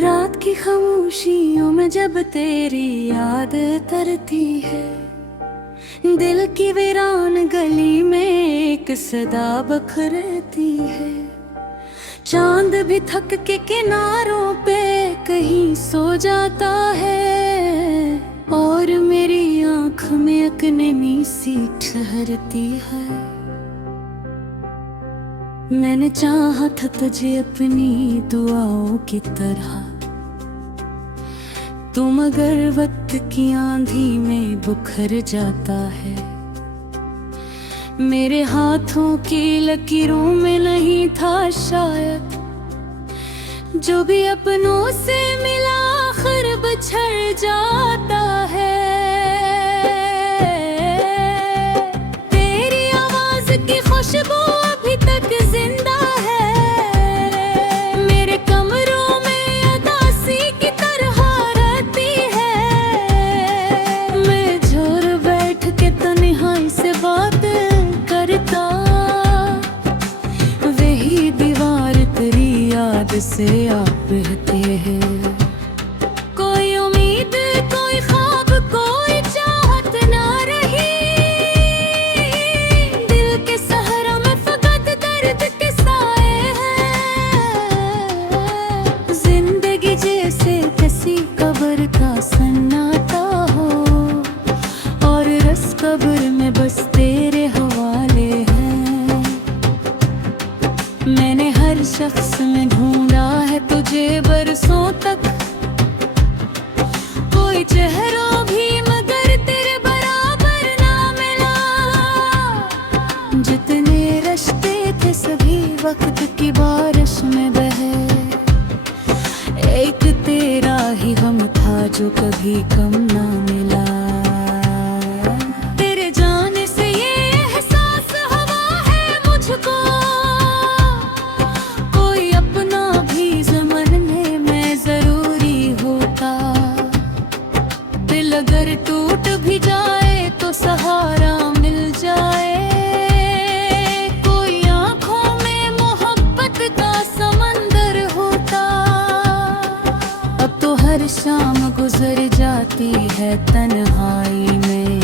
रात की खामोशियों में जब तेरी याद तरती है, दिल की वीरान गली में एक सदा बखरती है। चांद भी ठक के किनारों पे कहीं सो जाता है, और मेरी आंख में अकनेमी सी ठहरती है। मैंने चाहा था तुझे अपनी दुआओं की तरह, तू मगर वक्त की आंधी में बुखर जाता है। मेरे हाथों की लकीरों में नहीं था शायद, जो भी अपनों से मिला आखिर बिछड़ जाता है। तेरी आवाज की खुशबू अभी तक जिंदा है, मेरे कमरों में अदासी की तरह रहती है। मैं झोर बैठ के तन्हाई से बात करता, वही दीवार तेरी याद से आप बहते हैं। कोई उम्मीद, कोई ख्वाब, कोई चाहत ना रही, दिल के सहरा में फकत दर्द के साए हैं। जिंदगी जैसे किसी कब्र का सन्नाटा हो, और रस कब्र में बस तेरे हवाले हैं। मैंने हर शख्स में ढूंढा है तुझे बरसों तक, कोई चेहरा भी मगर तेरे बराबर ना मिला। जितने रिश्ते थे सभी वक्त की बारिश में बहे, एक तेरा ही गम था जो कभी कम ना मिला। तेरे जाने से ये एहसास हुआ है मुझको, कोई अपना भी ज़माने में जरूरी होता। दिल अगर टूट भी जाए तो सहारा मिल जाए, कोई आंखों में मोहब्बत का समंदर होता। अब तो हर शाम गुजर जाती है तन्हाई में,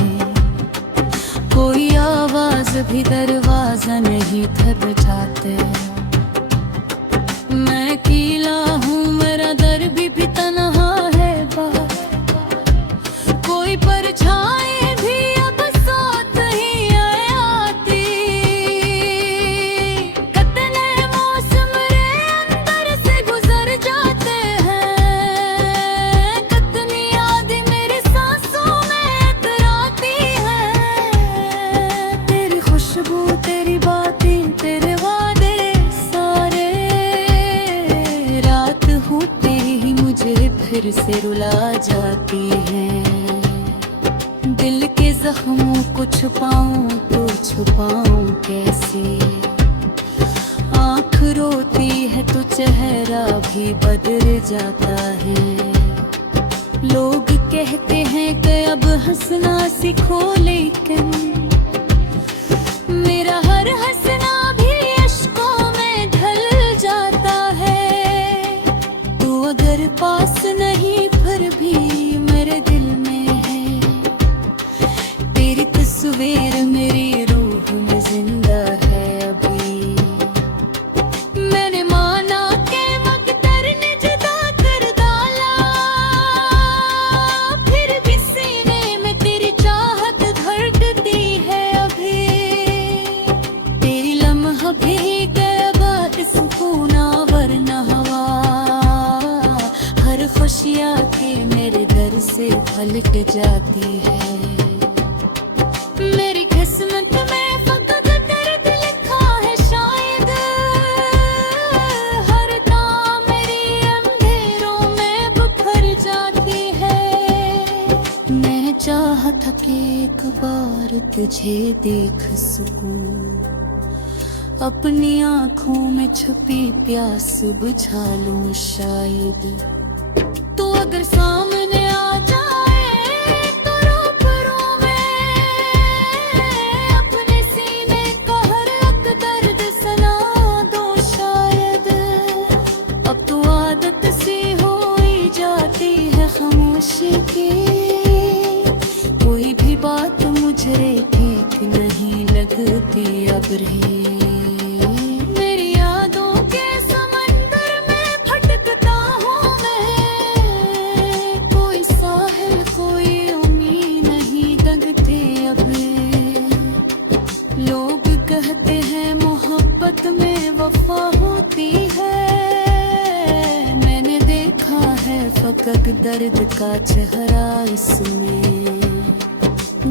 कोई आवाज भी दरवाजा नहीं खटखटाते। मैं अकेला हूँ, मेरा दर भी तन्हा है बाहर, कोई परछाई भी अब साथ ही आती। कितने मौसम रे अंदर से गुजर जाते हैं, कितनी यादें मेरी सांसों में इतराती हैं। तेरी खुशबू, तेरी बातें, तेरे वादे सारे, रात होते ही मुझे फिर से रुला जाती है। दिल के जख्मों को छुपाऊं तो छुपाऊं कैसे, आँख रोती है तो चेहरा भी बदल जाता है। लोग कहते हैं कि अब हंसना सीखो, लेकिन मेरा हर हंसना भी अश्कों में ढल जाता है। तू अगर पास नहीं फिर भी मेरे दिल में है, तेरी तस्वीर मेरी रूह में जिंदा है अभी। मैंने माना कि मकदर ने जुदा कर डाला, फिर भी सीने में तेरी चाहत धड़कती है अभी। तेरी लम्हा भी गया बात सुकूना वरना हवा, हर खुशियाँ के मेरे घर से पलट जाती है। मेरी किस्मत में फकत दर्द लिखा है शायद, हर तां मेरी अंधेरों में बुखर जाती है। मैं चाहा था कि एक बार तुझे देख सकूं, अपनी आंखों में छुपी प्यास बुझा लूं शायद। तो अगर सामने आ जाए तो रूबरू में अपने सीने का हर एक दर्द सुना दो शायद। अब तो आदत सी हो ही जाती है खामोशी की, कोई भी बात मुझे ठीक नहीं लगती अब रही। मेरी यादों के समंदर में भटकता हूँ मैं, कोई साहिल कोई उम्मीद नहीं लगती अब। लोग कहते हैं मोहब्बत में वफा होती है, मैंने देखा है फकत दर्द का चेहरा इसमें।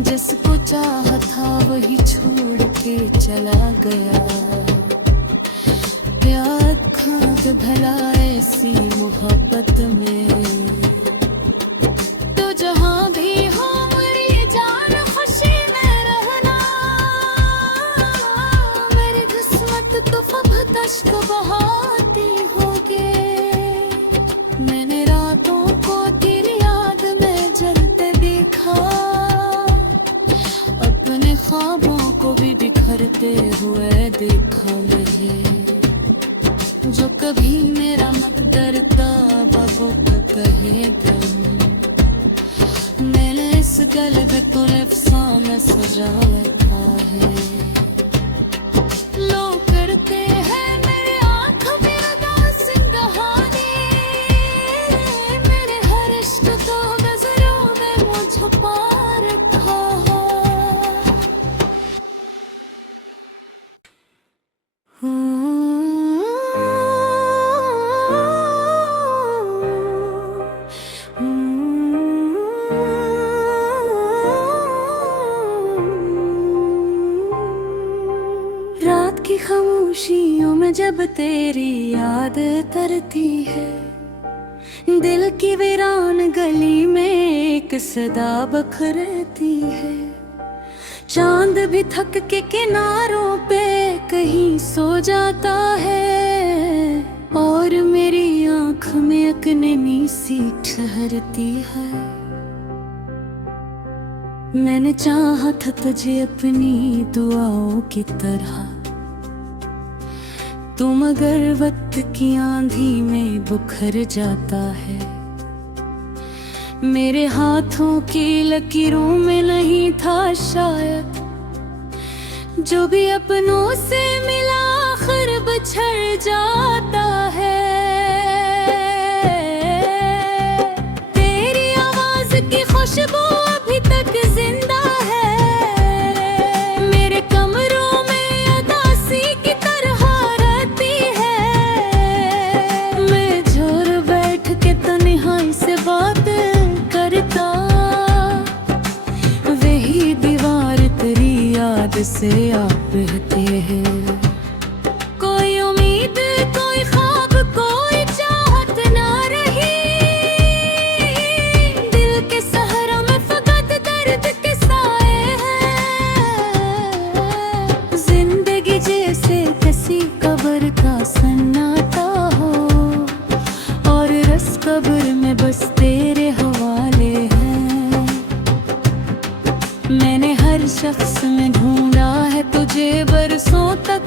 जिसको चाहा था वही छोड़ के चला गया, प्यार खाद भला ऐसी मोहब्बत में। तो जहाँ भी हो मेरी जान खुशी में रहना, मेरी किस्मत तो फबत अश्क बहाती होगी। मैंने रातों को तेरी याद में जलते देखा, अपने ख्वाबों को भी बिखरते हुए देखा मैंने। जो कभी मेरा मत डरता बाबू का कहे गम, मैंने इस गलबे को अफसाना सजा रखा है। लोग करते हैं मेरे आँख में उदास कहानी, मेरे हर इश्क तो नजरों में वो छुपा रखा है। रात की खामोशियों में जब तेरी याद तरती है, दिल की वीरान गली में एक सदा बखरती है। चांद भी थक के किनारों पे कहीं सो जाता है, और मेरी आँख में एक नमी सी ठहरती है। मैंने चाहा था तुझे अपनी दुआओं की तरह, तू मगर वक्त की आंधी में बुखर जाता है। मेरे हाथों की लकीरों में नहीं था शायद, जो भी अपनों से मिला आखिर बिछड़ जाता है। तेरी आवाज की खुशबू अभी तक जिंदा है, मेरे कमरों में उदासी की तरह रहती है। मैं जोर बैठ के तन्हाई से बात करता, वही दीवार तेरी याद से आप रहते हैं। कोई उम्मीद कोई ख्वाब कोई चाहत ना रही, दिल के सहरा में फकत दर्द के साए हैं। जिंदगी जैसे किसी कब्र का सन्नाटा हो, और रस कब्र में बस तेरे हवाले हैं। मैंने हर शख्स में ढूंढा है तुझे बरसों तक,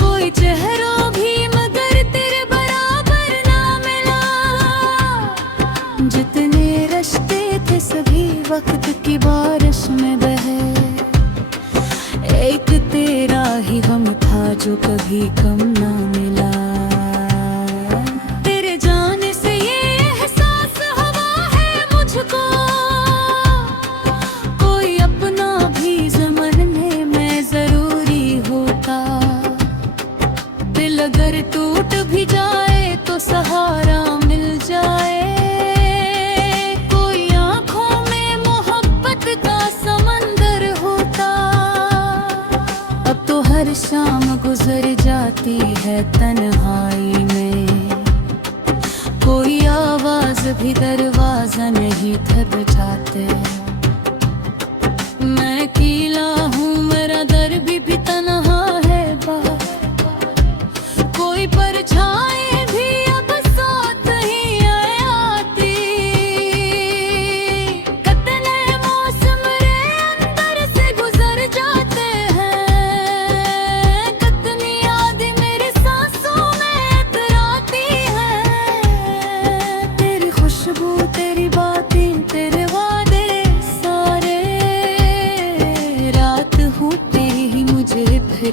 कोई चेहरा भी मगर तेरे बराबर ना मिला। जितने रिश्ते थे सभी वक्त की बारिश में बहे, एक तेरा ही गम था जो कभी कम ना मिला। तेरे जाने से ये एहसास हुआ है मुझको, कोई अपना भी ज़माने में जरूरी होता। दिल अगर टूट भी जाए तो सहारा मिल जाए, कोई आँखों में मोहब्बत का समंदर होता। अब तो हर शाम गुजर जाती है तन्हाई में, कोई आवाज भी दरवाजा नहीं खटखटाते। मैं अकेला हूँ मेरा दर भी तन्हा है बाहर, कोई परछाई भी अब साथ ही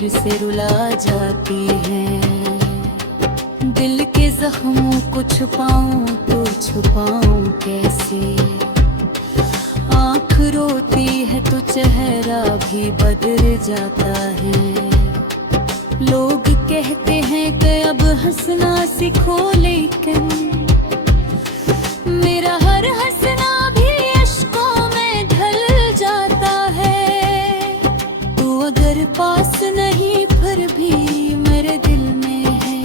फिर से रुला जाती हैं। दिल के जख्मों को छुपाऊं तो छुपाऊं कैसे, आँख रोती है तो चेहरा भी बदल जाता है। लोग कहते हैं कि अब हंसना सीखो, लेकिन मेरा हर हंसना भी अश्कों में ढल जाता है। तू अगर पास नहीं फिर भी मेरे दिल में है,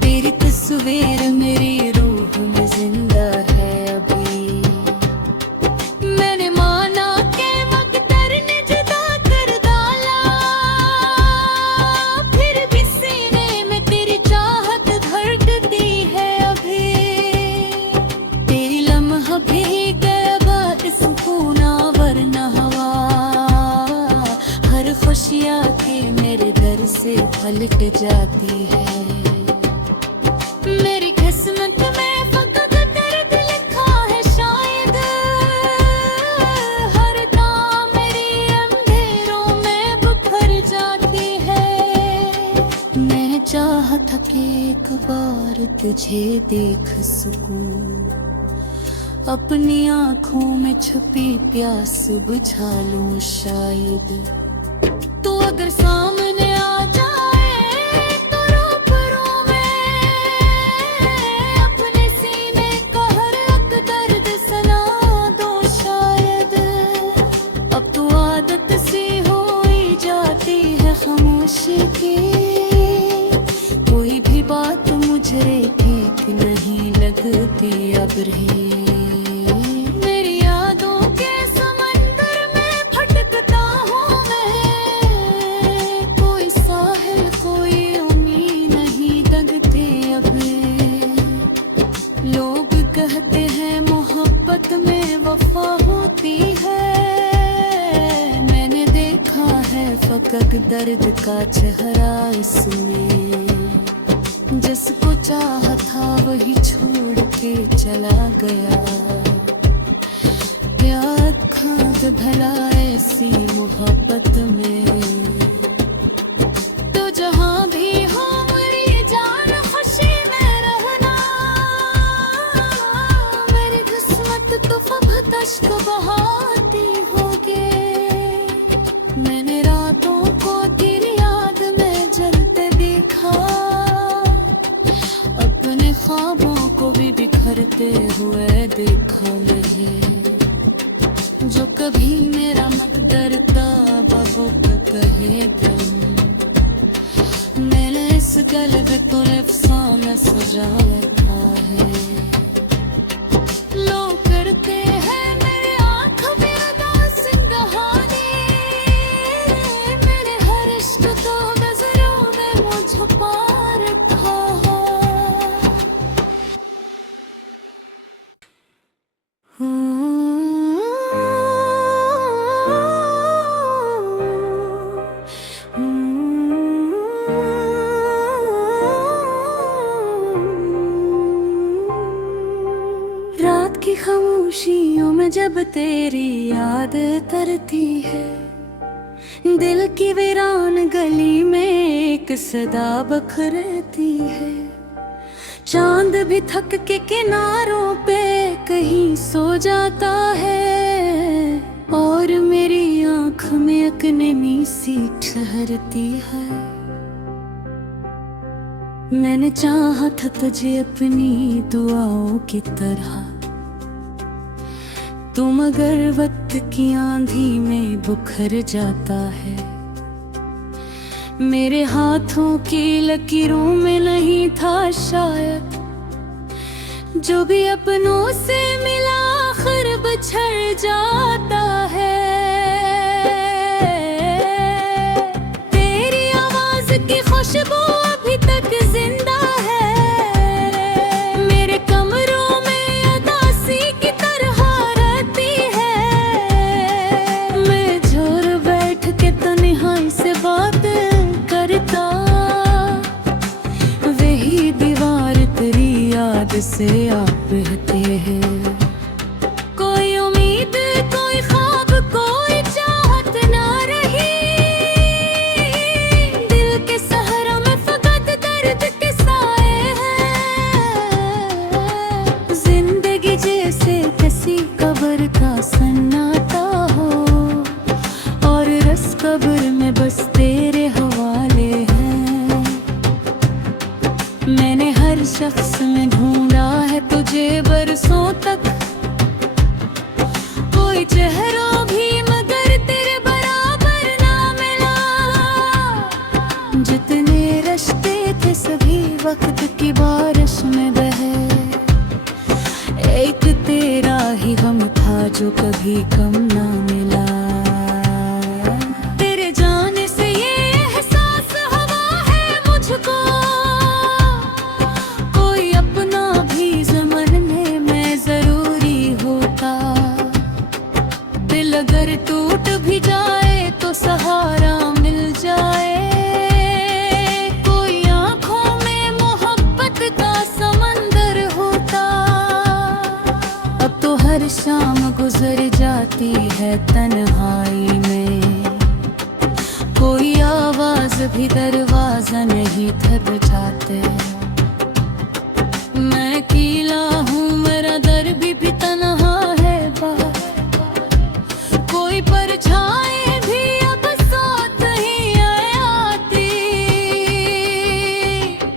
तेरी तस्वीर मेरी रूह में जिंदा है अभी। मैंने माना के मकदर ने जुदा कर डाला, फिर भी सीने में तेरी चाहत धड़कती है अभी। तेरी लम्हा भी गया इस खूना वरना हवा, हर खुशियाँ के मेरे दर से पलट जाती है। मेरी किस्मत में फकत दर्द लिखा है शायद, हर दाम मेरी अंधेरों में बिखर जाती है। मैंने चाहा था कि एक बार तुझे देख सकूं, अपनी आँखों में छुपी प्यास बुझा लूं शायद। तो अगर सामने आ जाए तो रूबरू में अपने सीने का हर एक दर्द सुना दो शायद। अब तो आदत सी हो ही जाती है खामोशी की, कोई भी बात मुझे ठीक नहीं लगती अब रही। मेरी यादों के समंदर में भटकता हूँ मैं, कोई साहिल कोई उम्मीद नहीं लगते अब। लोग कहते हैं मोहब्बत में वफा होती है, मैंने देखा है फकत दर्द का चेहरा इसमें। जिसको चाहा था वही छोड़ के चला गया, प्यार खाद भला ऐसी मोहब्बत में। तो जहाँ भी हो मेरी जान खुशी में रहना, मेरी किस्मत तो फकत अश्क बहाती होगी। मैंने रातों को तेरी याद में जलते देखा, अपने ख्वाबों को भी बिखरते हुए देखा नहीं। जो कभी मेरा मकदर था बाबू का कहे तुम, मैंने इस गलबे को अफसाना सजा रखा है। लोग करते हैं मेरे आँख में उदास कहानी, मेरे हर इश्क को नजरों में वो छुपा रखा है। रात की खामोशियों में जब तेरी याद तरती है, दिल की वीरान गली में एक सदा बखरती है। चांद भी थक के किनारों पे कहीं सो जाता है, और मेरी आँख में एक नमी सी ठहरती है। मैंने चाहा था तुझे अपनी दुआओं की तरह, तू मगर वक्त की आंधी में बुखर जाता है। मेरे हाथों की लकीरों में नहीं था शायद, जो भी अपनों से मिला आखिर बिछड़ जाता है। तेरी आवाज की खुशबू अभी तक जिंदा है, मेरे कमरों में उदासी की तरह रहती है। मैं जोर बैठ के तन्हाई से बात करता, वही दीवार तेरी याद से आप रहते हैं। कोई उम्मीद कोई ख्वाब कोई चाहत ना रही, जिसने ढूंढा है तुझे बरसों तक, कोई चेहरा भी मगर तेरे बराबर ना मिला। जितने रिश्ते थे सभी वक्त की बारिश में बहे, एक तेरा ही गम था जो कभी कम ना मिला। तेरे जाने से ये एहसास हुआ है मुझको, कोई अपना भी ज़माने में ज़रूरी होता। दिल अगर टूट भी जाए तो सहारा मिल जाए, कोई आँखों में मोहब्बत का समंदर होता। अब तो हर शाम गुजर जाती है तन्हाई में, कोई आवाज भी दरवाजा नहीं खटखटाते। मैं अकेला हूँ, मेरा दर भी तन्हा है बाहर, कोई परछाई भी अब साथ ही आती।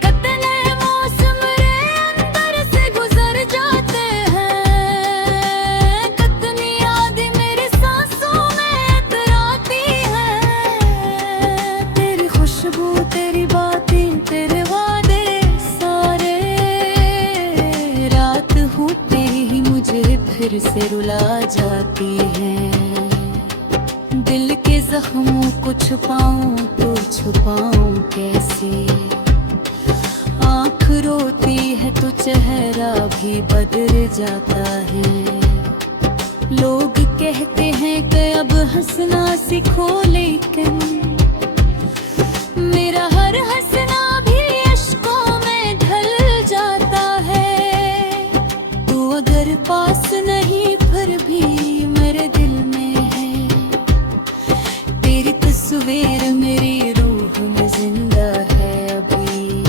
कितने मौसम रे अंदर से गुजर जाते हैं, कितनी यादें मेरी सांसों में इतराती हैं। तेरी खुशबू, तेरी बातें, तेरे वादे सारे, रात होते ही मुझे फिर से रुला जाती है। दिल के जख्मों को छुपाऊं तो छुपाऊं कैसे, आँख रोती है तो चेहरा भी बदल जाता है। लोग कहते हैं कि अब हंसना सीखो, लेकिन मेरा हर हंसना भी अश्कों में ढल जाता है। तू अगर पास नहीं फिर भी मेरे दिल में है, तेरी तस्वीर मेरी रूह में जिंदा है अभी।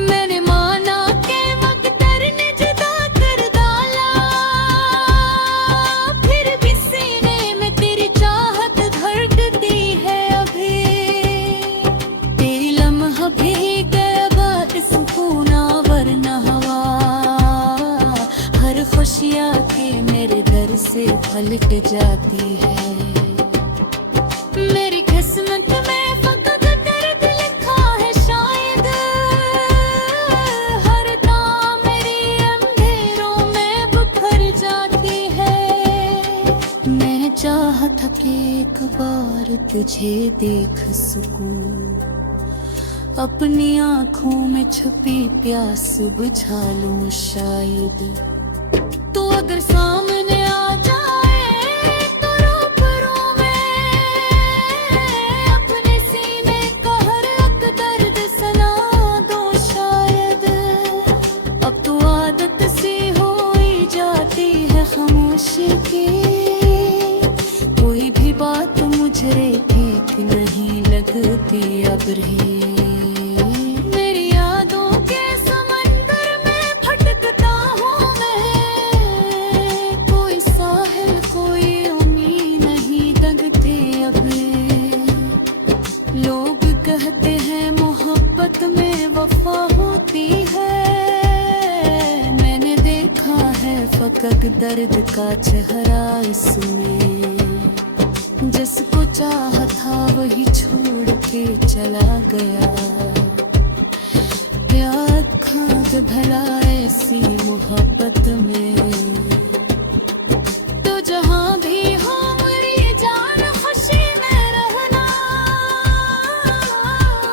मैंने माना के मकदर ने जुदा कर डाला, फिर भी सीने में तेरी चाहत धड़कती है अभी। तेरी लम्हा भी गया सुकूना वरना हवा, हर खुशियाँ के मेरे दर से पलट जाती है। मेरी किस्मत में फकत दर्द लिखा है शायद, हर दाम मेरी अंधेरों में बिखर जाती है। मैंने चाहा था कि एक बार तुझे देख सकूं, अपनी आँखों में छुपी प्यास बुझा लूं शायद। तो अगर सामने आ जाए तो रूबरू में अपने सीने का हर एक दर्द सुना दो शायद। अब तो आदत सी हो ही जाती है खामोशी की, कोई भी बात मुझे ठीक नहीं लगती अब रही। मेरी यादों के समंदर में भटकता हूँ मैं, कोई साहिल कोई उम्मीद नहीं लगती अब। लोग कहते हैं मोहब्बत में वफा होती है, मैंने देखा है फकत दर्द का चेहरा इसमें। जिसको चाहा था वही छोड़ के चला गया, प्यार खाक भला ऐसी मोहब्बत में। तो जहाँ भी हो मेरी जान खुशी में रहना,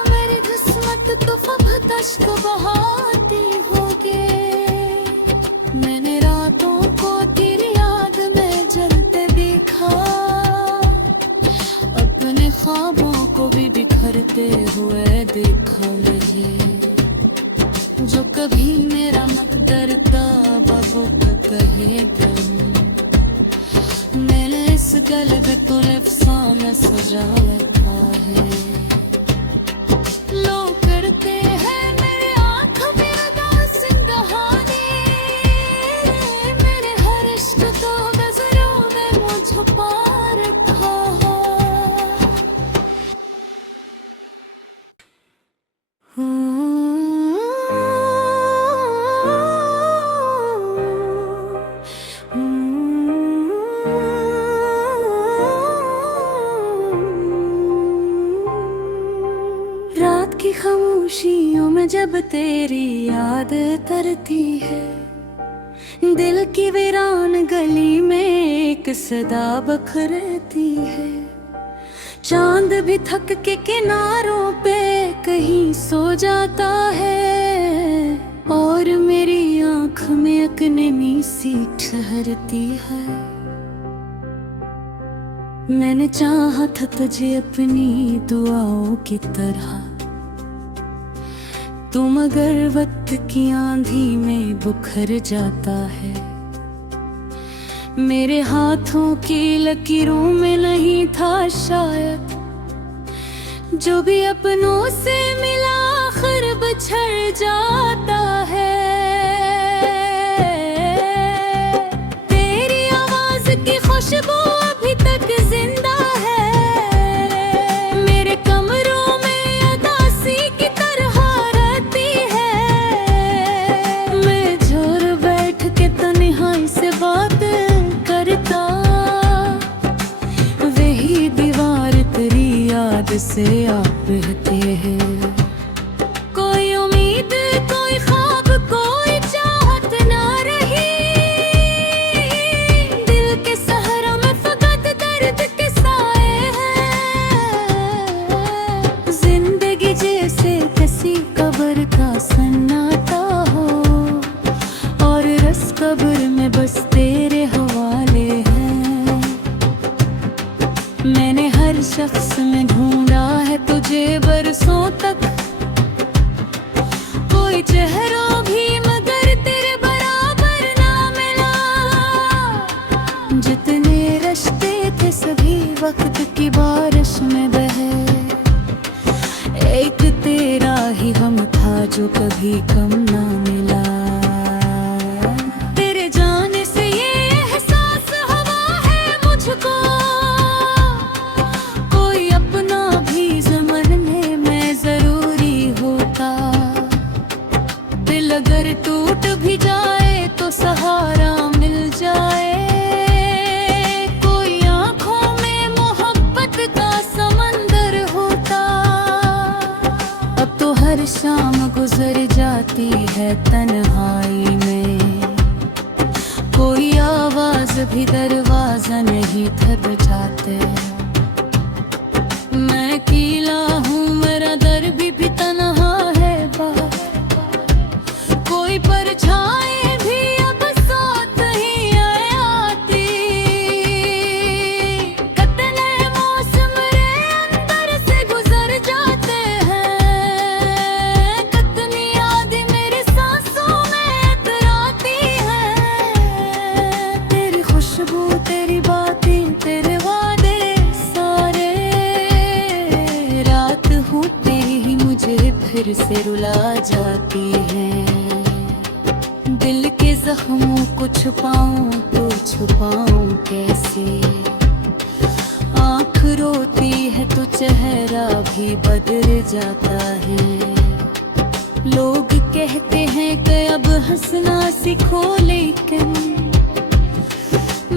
मेरी किस्मत तो फबत अश्क बहाती होगी। मैंने रातों को तेरी याद में जलते देखा, अपने ख्वाबों को भी बिखरते हुए देखा नहीं। जो कभी मेरा मकदर था बाबू का कहे गम, मैंने इस गलबे तो अफसाना सजा रखा है। लोग करते हैं मेरे आँख में उदास कहानी, मेरे हर इश्क तो नजरों में मुझे पा रखा है। जब तेरी याद तरती है, दिल की वीरान गली में एक सदा बखरती है। चांद भी थक के किनारों पे कहीं सो जाता है, और मेरी आँख में अकनेमी सी ठहरती है। मैंने चाहा था तुझे अपनी दुआओं की तरह, तू मगर वक्त की आंधी में बुखर जाता है। मेरे हाथों की लकीरों में नहीं था शायद, जो भी अपनों से मिला आखिर बिछड़ जाता है। तेरी आवाज की खुशबू अभी तक जिंदा है, मेरे कमरों में अदासी की तरह रहती है। मैं जोर बैठ के तन्हाई से बात करता, वही दीवार तेरी याद से आप रहते हैं। कोई उम्मीद, कोई ख्वाब, कोई चाहत ना रही, दिल के सहारा में फकत दर्द के साए हैं। जिंदगी जैसे किसी कब्र का सन्नाटा हो, और रस कब्र में बस तेरे हवाले हैं। मैंने हर शख्स में ढूंढा है तुझे बरसों तक, कोई चेहरा भी मगर तेरे बराबर ना मिला। जितने रिश्ते थे सभी वक्त की बारिश में बहे, एक तेरा ही हम था जो कभी कम ना मिला। तेरे जाने से ये एहसास हुआ है मुझको, कोई अपना भी ज़माने में जरूरी होता। दिल अगर टूट भी जाए तो सहारा मिल जाए, कोई आँखों में मोहब्बत का समंदर होता। अब तो हर शाम गुजर जाती है तन्हाई में, कोई आवाज भी दरवाजा नहीं खटखटाते। मैं अकेला हूँ, मेरा दर भी तन्हा है बाहर, कोई परछाई भी अब साथ ही आती। कितने मौसम रे अंदर से गुजर जाते हैं, कितनी यादें मेरी सांसों में इतराती हैं। तेरी खुशबू, तेरी बातें, तेरे वादे सारे, रात होते ही मुझे फिर से रुला जाती है। दिल के जख्मों को छुपाऊं तो छुपाऊं कैसे, आँख रोती है तो चेहरा भी बदल जाता है। लोग कहते हैं कि अब हंसना सीखो, लेकिन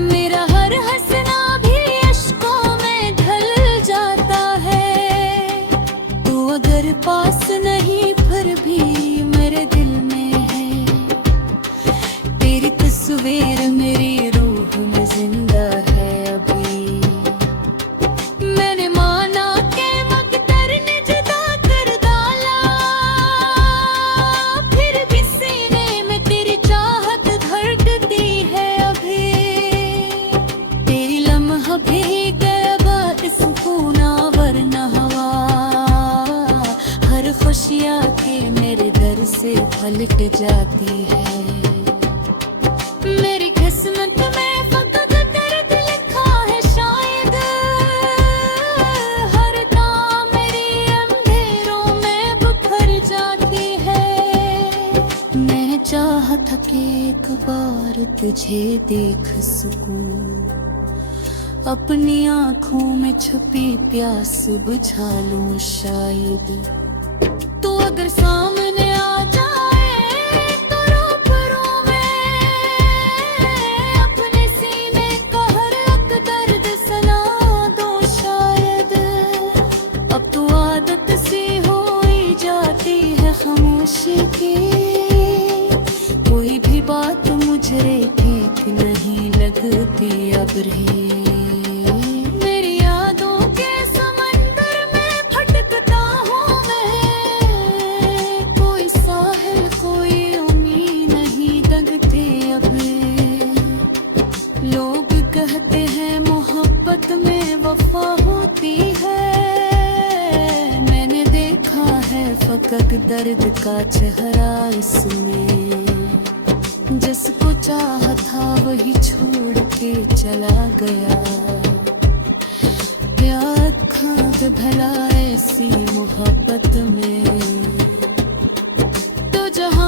मेरा हर हंसना भी अश्कों में ढल जाता है। तू अगर पास नहीं फिर भी मेरे दिल में है, तेरी तस्वीर मेरी रूह में जिंदा है अभी। मैंने माना के मकदर ने जुदा कर डाला, फिर भी सीने में तेरी चाहत धड़कती है अभी। तेरी लम्हा भी गया बात सुकूना वरना हवा, हर खुशियाँ के मेरे दर से पलट जाती है। मेरी किस्मत में फकत दर्द लिखा है शायद, हर नाम मेरी अंधेरों में बुखर जाती है। मैंने चाहा था कि एक बार तुझे देख सकूं, अपनी आँखों में छुपी प्यास बुझा लूं शायद। तो अगर सामने आ जाए तो रूबरू में अपने सीने का हर एक दर्द सुना दो शायद। अब तो आदत सी हो ही जाती है खामोश चेहरे ठीक नहीं लगती अब रही। मेरी यादों के समंदर में भटकता हूँ मैं, कोई साहिल कोई उम्मीद नहीं लगती अब। लोग कहते हैं मोहब्बत में वफा होती है, मैंने देखा है फकत दर्द का चेहरा इसमें। जिसको चाहा था वही छोड़ के चला गया, प्यार खाक भला ऐसी मोहब्बत में। तो जहाँ